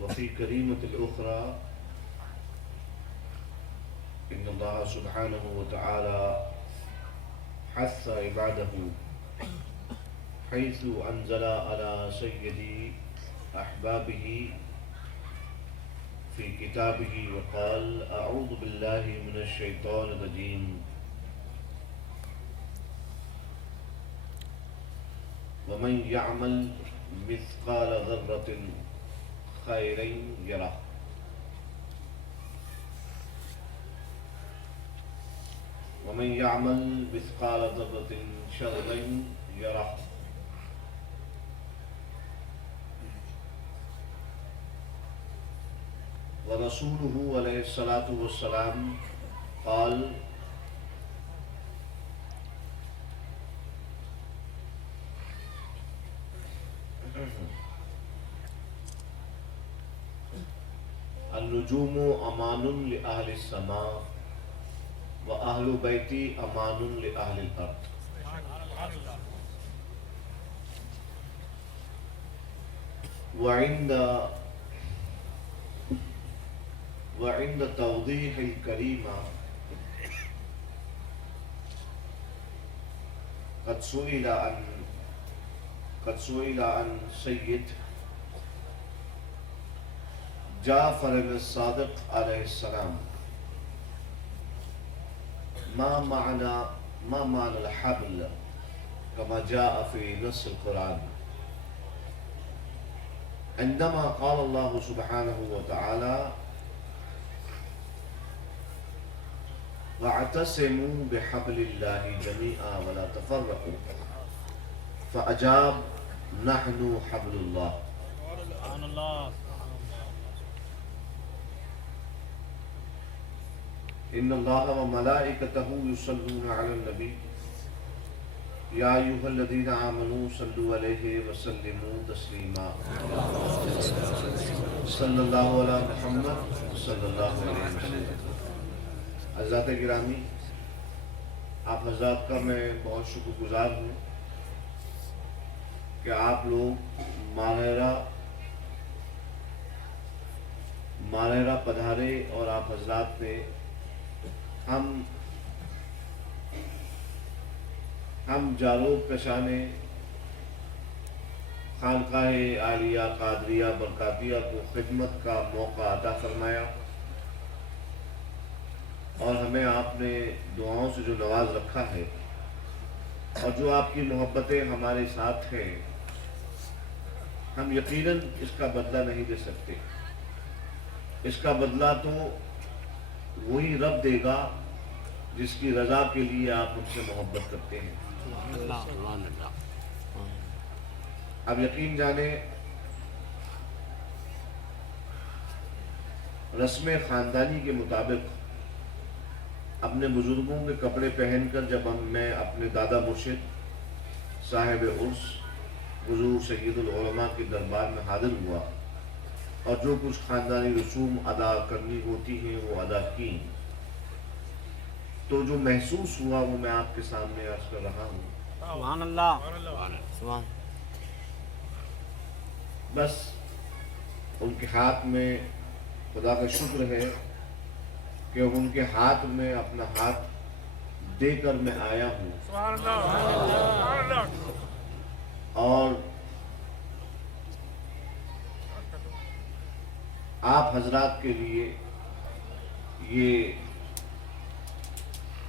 وفي كلمة الأخرى إن الله سبحانه وتعالى حث عباده حيث أنزل على سيد أحبابه في كتابه وقال أعوذ بالله من الشيطان الرجيم ومن يعمل مثقال ذرة خيرا يره ومن يعمل مثقال ذرة شرا يره ورسوله عليه الصلاة والسلام قال النجوم امان لأهل السماء وأهل بیتی امان لأهل الارض. وعند توضیح الکریمہ قد سئل عن سید جعفر الصادق علیہ السلام ما معنى الحبل كما جاء في نص القرآن عندما قال الله سبحانه وتعالى واعتصموا بحبل الله جميعا ولا تفرقوا فأجاب نحن حبل الله. سبحان الله. ان اللہ وملائکتہ یصلون علی النبی یا ایھا الذین آمنوا صلوا علیہ وسلموا تسلیما صلی اللہ علی محمد صلی اللہ علیہ وسلم. حضرات گرامی، آپ حضرات کا میں بہت شکر گزار ہوں کہ آپ لوگ ماہرہ پدھارے اور آپ حضرات نے ہم جاروب کشانے خانقاہ عالیہ قادریہ برکاتیہ کو خدمت کا موقع عطا فرمایا اور ہمیں آپ نے دعاؤں سے جو نواز رکھا ہے اور جو آپ کی محبتیں ہمارے ساتھ ہیں، ہم یقیناً اس کا بدلہ نہیں دے سکتے. اس کا بدلہ تو وہی رب دے گا جس کی رضا کے لیے آپ ہم سے محبت کرتے ہیں. اب یقین جانے رسم خاندانی کے مطابق اپنے بزرگوں کے کپڑے پہن کر جب میں اپنے دادا مرشد صاحب عرس حضور سید العلماء کے دربار میں حاضر ہوا اور جو کچھ خاندانی رسوم ادا کرنی ہوتی ہیں وہ ادا کی، تو جو محسوس ہوا وہ میں آپ کے سامنے عرض کر رہا ہوں. سبحان اللہ. بس ان کے ہاتھ میں خدا کا شکر ہے کہ ان کے ہاتھ میں اپنا ہاتھ دے کر میں آیا ہوں. اور آپ حضرات کے لیے یہ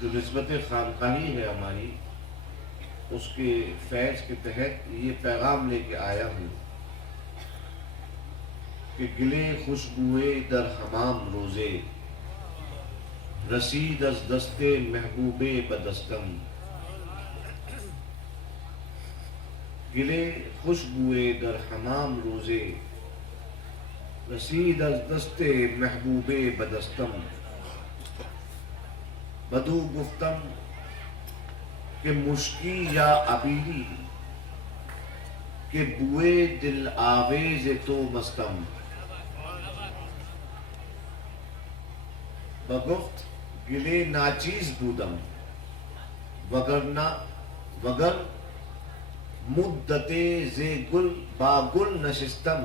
جو نسبت خانقاہی ہے ہماری، اس کے فیض کے تحت یہ پیغام لے کے آیا ہوں کہ گلے خوشبوئے در حمام روزے رسید از دست محبوب بدستم. گلے خوشبوئے در حمام روزے رسید از دست محبوب بدستم. بدو گفتم کہ مشکی یا عبیری کہ بوئے دل آویز تو مستم. بگفت گلے ناچیز بودم وگر مدت ز گل با گل نشستم.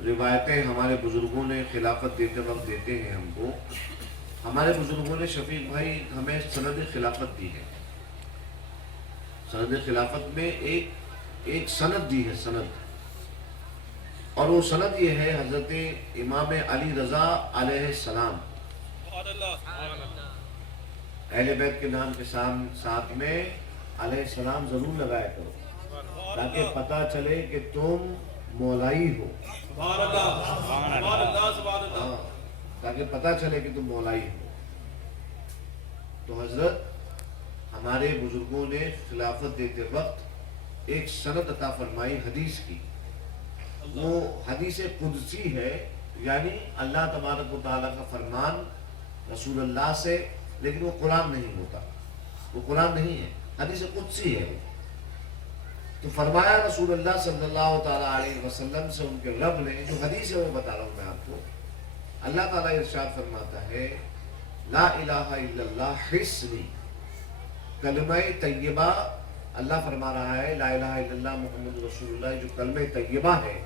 روایتیں ہمارے بزرگوں نے خلافت دیتے وقت دیتے ہیں ہم کو. ہمارے بزرگوں نے شفیق بھائی ہمیں سند خلافت دی ہے. سند خلافت میں ایک سند دی ہے، سند. اور وہ سند یہ ہے حضرت امام علی رضا علیہ السلام. اہل بیت کے نام کے ساتھ میں علیہ السلام ضرور لگایا کرو تاکہ پتہ چلے کہ تم مولائی ہو. تاکہ پتہ چلے کہ تم مولائی ہو. تو حضرت ہمارے بزرگوں نے خلافت دیتے وقت ایک سند عطا فرمائی حدیث کی. وہ حدیث قدسی ہے، یعنی اللہ تبارک و تعالیٰ کا فرمان رسول اللہ سے، لیکن وہ قرآن نہیں ہوتا، وہ قرآن نہیں ہے، حدیث قدسی ہے. تو فرمایا رسول اللہ صلی اللہ تعالیٰ علیہ وسلم سے ان کے رب نے، جو حدیث ہے وہ بتا رہا ہوں میں آپ کو. اللہ تعالیٰ ارشاد فرماتا ہے لا الہ الا اللہ حسنی، کلمہ طیبہ. اللہ فرما رہا ہے لا الہ الا اللہ محمد رسول اللہ، جو کلمہ طیبہ ہے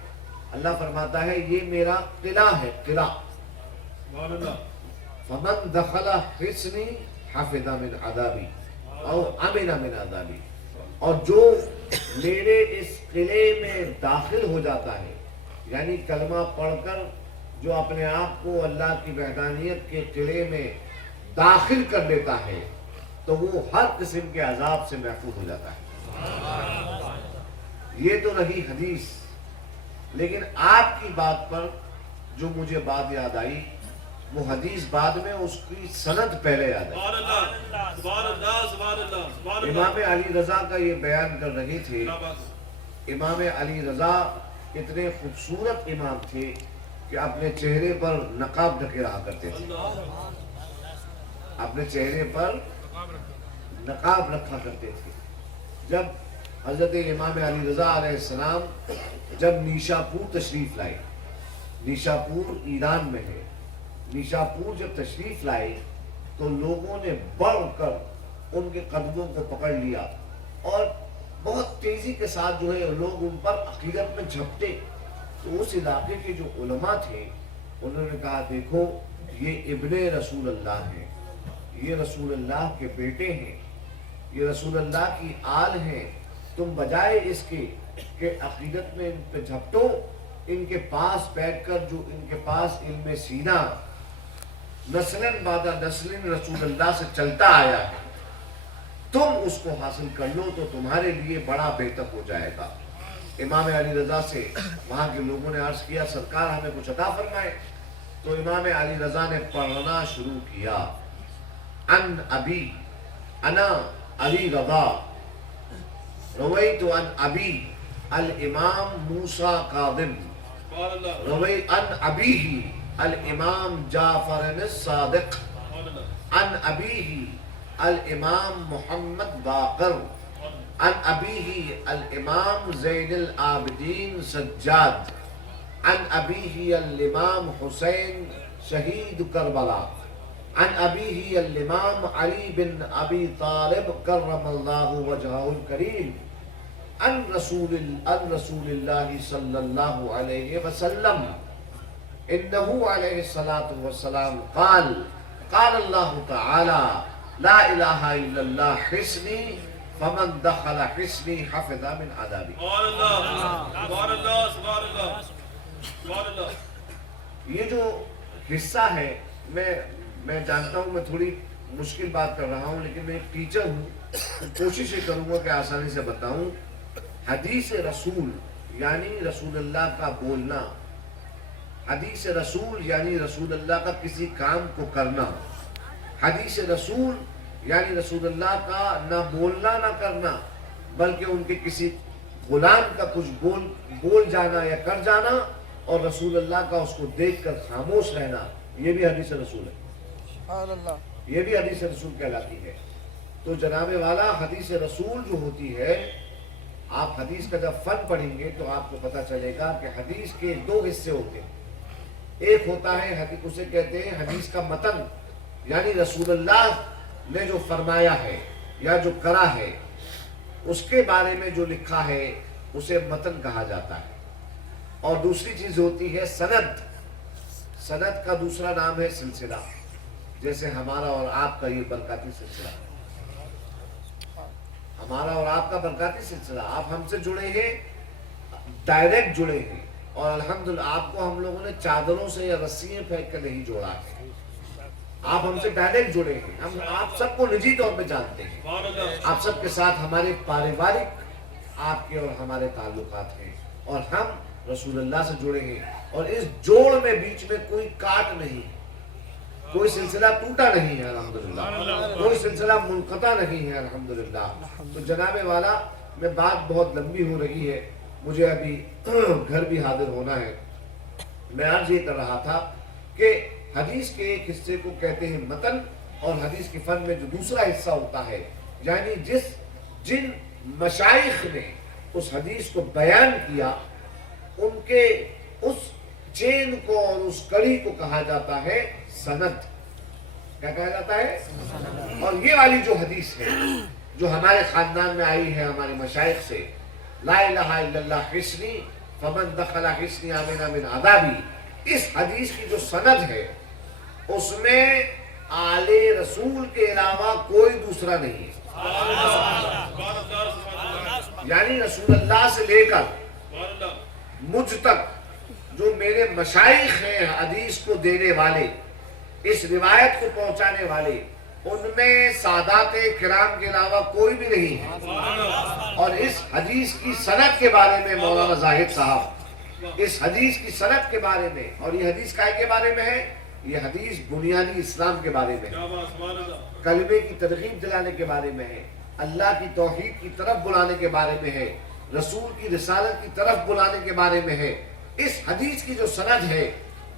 اللہ فرماتا ہے یہ میرا قلعہ ہے، قلعہ. فمن دخل حسنی حفظ من عذابی او امن من عذابی، اور جو میرے اس قلعے میں داخل ہو جاتا ہے، یعنی کلمہ پڑھ کر جو اپنے آپ کو اللہ کی وحدانیت کے قلعے میں داخل کر لیتا ہے تو وہ ہر قسم کے عذاب سے محفوظ ہو جاتا ہے. یہ تو رہی حدیث، لیکن آپ کی بات پر جو مجھے بات یاد آئی، وہ حدیث بعد میں اس کی سند پہلے یاد آئی. امام علی رضا کا یہ بیان کر رہے تھے. امام علی رضا اتنے خوبصورت امام تھے کہ اپنے چہرے پر نقاب ڈھکے رہا کرتے تھے. اپنے چہرے پر نقاب رکھا کرتے تھے. جب حضرت امام علی رضا علیہ السلام جب نیشاپور تشریف لائے، نیشاپور ایران میں ہے، نیشاپور جب تشریف لائے تو لوگوں نے بڑھ کر ان کے قدموں کو پکڑ لیا اور بہت تیزی کے ساتھ جو ہے لوگ ان پر عقیدت میں جھپٹے. تو اس علاقے کے جو علماء تھے انہوں نے کہا دیکھو یہ ابن رسول اللہ ہیں، یہ رسول اللہ کے بیٹے ہیں، یہ رسول اللہ کی آل ہیں. تم بجائے اس کے کہ عقیدت میں ان پہ جھپٹو، ان کے پاس بیٹھ کر جو ان کے پاس علم سینہ نسلن بعد نسلن رسول اللہ سے چلتا آیا ہے، تم اس کو حاصل کر لو تو تمہارے لیے بڑا بہتر ہو جائے گا. امام علی رضا سے وہاں کے لوگوں نے عرض کیا سرکار ہمیں کچھ عطا فرمائے. تو امام علی رضا نے پڑھنا شروع کیا ان ابی انا علی رضا رویت عن ابی الامام موسیٰ کاظم رویت عن ابیہ الامام جعفر الصادق عن ابیہ الامام محمد باقر عن ابیہ الامام زین العابدین سجاد عن ابیہ الامام حسین شہید کربلا عن ابیہ الامام علی بن ابی طالب کرم اللہ وجہہ الکریم عن رسول اللہ صلی اللہ علیہ وسلم انہو علیہ الصلاة والسلام قال قال اللہ تعالی لا الہ الا اللہ حسنی فمن دخل حسنی حفظ من عذابی. یہ جو حصہ ہے میں جانتا ہوں میں تھوڑی مشکل بات کر رہا ہوں، لیکن میں ایک ٹیچر ہوں، کوشش یہ کروں گا کہ آسانی سے بتاؤں. حدیث رسول یعنی رسول اللہ کا بولنا، حدیث رسول یعنی رسول اللہ کا کسی کام کو کرنا، حدیث رسول یعنی رسول اللہ کا نہ بولنا نہ کرنا بلکہ ان کے کسی غلام کا کچھ بول جانا یا کر جانا اور رسول اللہ کا اس کو دیکھ کر خاموش رہنا، یہ بھی حدیث رسول ہے، یہ بھی حدیث رسول کہلاتی ہے. تو جناب والا حدیث رسول جو ہوتی ہے، آپ حدیث کا جب فن پڑھیں گے تو آپ کو پتہ چلے گا کہ حدیث کے دو حصے ہوتے ہیں. ایک ہوتا ہے اسے کہتے ہیں حدیث کا متن، یعنی رسول اللہ نے جو فرمایا ہے یا جو کرا ہے اس کے بارے میں جو لکھا ہے اسے متن کہا جاتا ہے. اور دوسری چیز ہوتی ہے سند. سند کا دوسرا نام ہے سلسلہ. جیسے ہمارا اور آپ کا یہ برکاتی سلسلہ، ہمارا اور آپ کا برکاتی سلسلہ، آپ ہم سے جڑے ہیں، ڈائریکٹ جڑے ہیں، اور الحمدللہ آپ کو ہم لوگوں نے چادروں سے یا رسیاں پھینک کر نہیں جوڑا ہے. آپ ہم سے ڈائریکٹ جڑے ہیں. ہم آپ سب کو نجی طور پہ جانتے ہیں. آپ سب کے ساتھ ہمارے پاریوارک آپ کے اور ہمارے تعلقات ہیں، اور ہم رسول اللہ سے جڑے ہیں. اور اس جوڑ میں بیچ میں کوئی کاٹ نہیں، کوئی سلسلہ ٹوٹا نہیں ہے الحمدللہ، کوئی سلسلہ منقطع نہیں ہے الحمدللہ. تو جناب والا، میں بات بہت لمبی ہو رہی ہے، مجھے ابھی گھر بھی حاضر ہونا ہے. میں عرض یہ کر رہا تھا کہ حدیث کے ایک حصے کو کہتے ہیں متن، اور حدیث کے فن میں جو دوسرا حصہ ہوتا ہے، یعنی جن مشائخ نے اس حدیث کو بیان کیا، ان کے اس چین کو اور اس کڑی کو کہا جاتا ہے سند. کیا کہا جاتا ہے؟ اور یہ والی جو حدیث ہے جو ہمارے خاندان میں آئی ہے ہمارے مشائخ سے، لا الہ الا اللہ حصنی فمن دخل حصنی آمن من عذابی، اس حدیث کی جو سند ہے اس میں آل رسول کے علاوہ کوئی دوسرا نہیں ہے. یعنی رسول اللہ سے لے کر مجھ تک جو میرے مشائخ ہیں حدیث کو دینے والے، اس روایت کو پہنچانے والے، ان میں سادات کرام کے علاوہ کوئی بھی نہیں ہے. اور اس حدیث کی سند کے بارے میں مولانا زاہد صاحب، اس حدیث کی سند کے بارے میں، اور یہ حدیث کائے کے بارے میں ہے؟ یہ حدیث بنیادی اسلام کے بارے میں ہے، کلمے کی ترغیب دلانے کے بارے میں ہے، اللہ کی توحید کی طرف بلانے کے بارے میں ہے، رسول کی رسالت کی طرف بلانے کے بارے میں ہے. اس حدیث کی جو سند ہے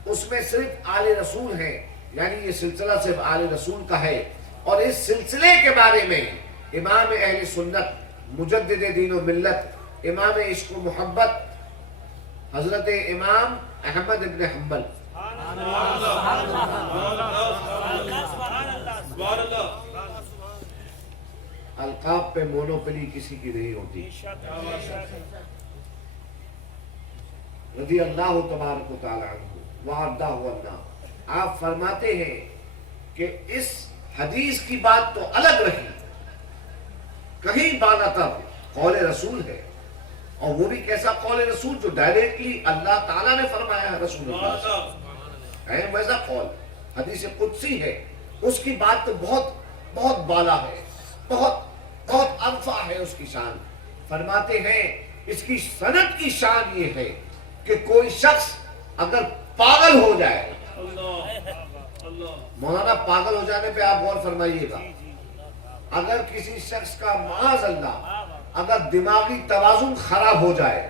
اس میں صرف آل رسول ہے، یعنی یہ سلسلہ صرف آل رسول کا ہے. اور اس سلسلے کے بارے میں امام اہل سنت، مجدد دین و ملت، امام عشق و محبت حضرت امام احمد ابن حنبل القاب پہ مونوپلی کسی کی نہیں ہوتی، رضی اللہ تبارک و تعالی عنہ وارضاہ عنا. آپ فرماتے ہیں کہ اس حدیث کی بات تو الگ رہی، کہیں بالاتر قول رسول ہے، اور وہ بھی کیسا قول رسول جو ڈائریکٹلی اللہ تعالیٰ نے فرمایا ہے رسول اللہ سے، ہے ویسا قول حدیث قدسی ہے. اس کی بات تو بہت بہت بالا ہے، بہت بہت ارفع ہے اس کی شان. فرماتے ہیں اس کی سند کی شان یہ ہے کہ کوئی شخص اگر پاگل ہو جائے، مولانا پاگل ہو جانے پہ آپ غور فرمائیے گا، اگر کسی شخص کا معاذ اللہ اگر دماغی توازن خراب ہو جائے،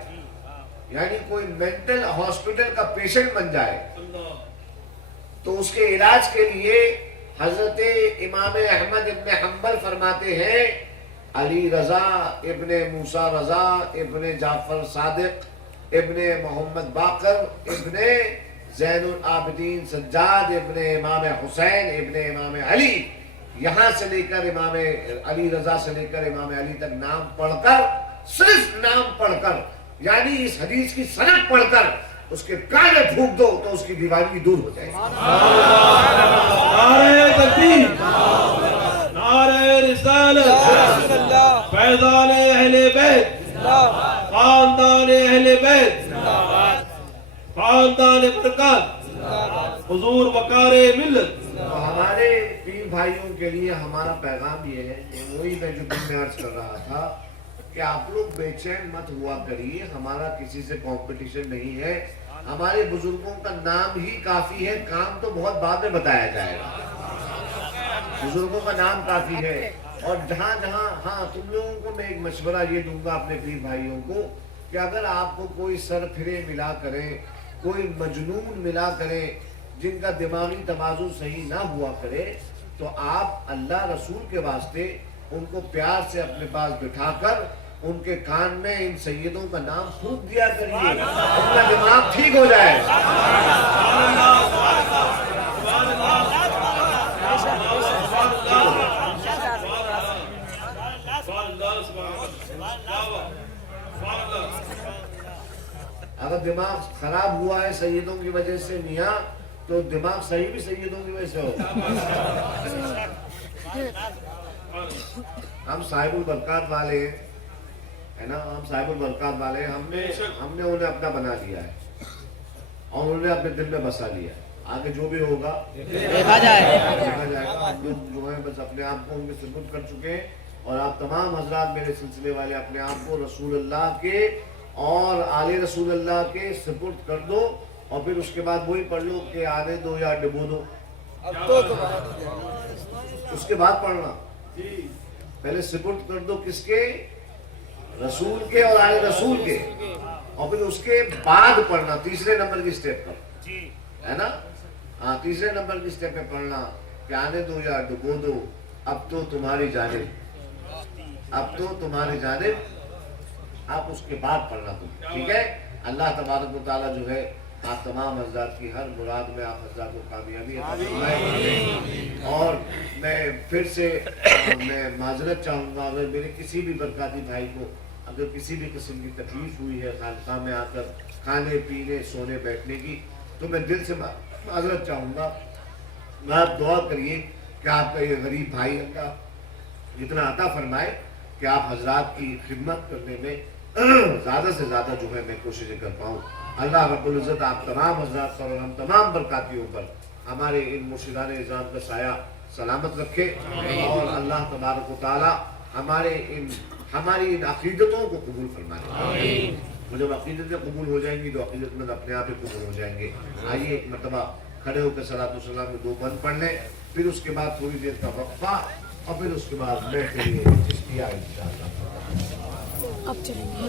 یعنی کوئی مینٹل ہاسپٹل کا پیشنٹ بن جائے، تو اس کے علاج کے لیے حضرت امام احمد ابن حنبل فرماتے ہیں علی رضا ابن موسیٰ رضا ابن جعفر صادق ابن محمد باقر ابن زین العابدین سجاد ابن امام حسین ابن امام علی، یہاں سے لے کر امام علی رضا سے لے کر امام علی تک نام پڑھ کر، صرف نام پڑھ کر، یعنی اس حدیث کی سند پڑھ کر اس کے کانے پھونک دو تو اس کی دیوانگی دور ہو جائے. نعرہ تکبیر، نعرہ رسالت، فیضان اہل بیت، خاندان اہل بیت، خاندان برکات، حضور وقار ملت. ہمارے پیر بھائیوں کے لیے ہمارا پیغام یہ ہے، وہی میں جو دن میں عرض کر رہا تھا کہ آپ لوگ بے چین مت ہوا کریے. ہمارا کسی سے کمپٹیشن نہیں ہے، ہمارے بزرگوں کا نام ہی کافی ہے، کام تو بہت بعد میں بتایا جائے گا. بزرگوں کا نام کافی ہے. اور جہاں جہاں ہاں تم لوگوں کو میں ایک مشورہ یہ دوں گا اپنے پیر بھائیوں کو کہ اگر آپ کو کوئی سر پھرے ملا کرے، کوئی مجنون ملا کرے جن کا دماغی توازن صحیح نہ ہوا کرے، تو آپ اللہ رسول کے واسطے ان کو پیار سے اپنے پاس بٹھا کر ان کے کان میں ان سیدوں کا نام پھونک دیا کریے، ان کا دماغ ٹھیک ہو جائے. اگر دماغ خراب ہوا ہے سیدوں کی وجہ سے میاں تو دماغ صحیح بھی سیدوں کی وجہ سے ہو. ہم صاحب البرکات والے ہے نا, ہم صاحب البرکات والے, ہم نے انہیں اپنا بنا لیا ہے اور انہوں نے اپنے دل میں بسا لیا ہے. آگے جو بھی ہوگا دیکھا جائے گا. ہم لوگ جو ہیں بس اپنے آپ کو ان کے سپرد کر چکے ہیں, اور آپ تمام حضرات میرے سلسلے والے اپنے آپ کو رسول اللہ کے اور آل رسول اللہ کے سپرد کر دو, اور پھر اس کے بعد وہی پڑھ لو کہ آنے دو یا ڈبو دو. اس کے بعد پڑھنا, پہلے سپرد کر دو کس کے, رسول کے اور آل رسول کے, اور پھر اس کے بعد پڑھنا تیسرے نمبر کی سٹیپ پر, ہے نا. ہاں, تیسرے نمبر کی سٹیپ پہ پڑھنا کہ آنے دو یا ڈبو دو, اب تو تمہاری جانب, اب تو تمہاری جانب, آپ اس کے بعد پڑھنا تم. ٹھیک ہے. اللہ تبارک و تعالیٰ جو ہے آپ تمام حضرات کی ہر مراد میں آپ حضرات کو کامیابی عطا فرمائے. اور میں پھر سے میں معذرت چاہوں گا اگر میرے کسی بھی برکاتی بھائی کو اگر کسی بھی قسم کی تکلیف ہوئی ہے خانقاہ میں آ کر کھانے پینے سونے بیٹھنے کی, تو میں دل سے معذرت چاہوں گا. آپ دعا کریے کہ آپ کا یہ غریب بھائی اللہ اتنا عطا فرمائے کہ آپ حضرات کی خدمت کرنے میں زیادہ سے زیادہ جو ہے میں کوششیں کر پاؤں. اللہ رب العزت آپ تمام حضرات پر اور ہم تمام برکاتیوں پر ہمارے ان مرشدان اعظام کا سایہ سلامت رکھے, اور اللہ تبارک و تعالی ہماری ان عقیدتوں کو قبول فرمائے. جب عقیدتیں قبول ہو جائیں گی تو عقیدت مند اپنے آپ ہی قبول ہو جائیں گے. آئیے ایک مرتبہ کھڑے ہو کے صلاۃ والسلام میں 2 بند پڑھ لیں, پھر اس کے بعد تھوڑی دیر کا وقفہ, اور پھر اس کے بعد بیٹھ کے لیے انشاءاللہ. اب چلیں گے.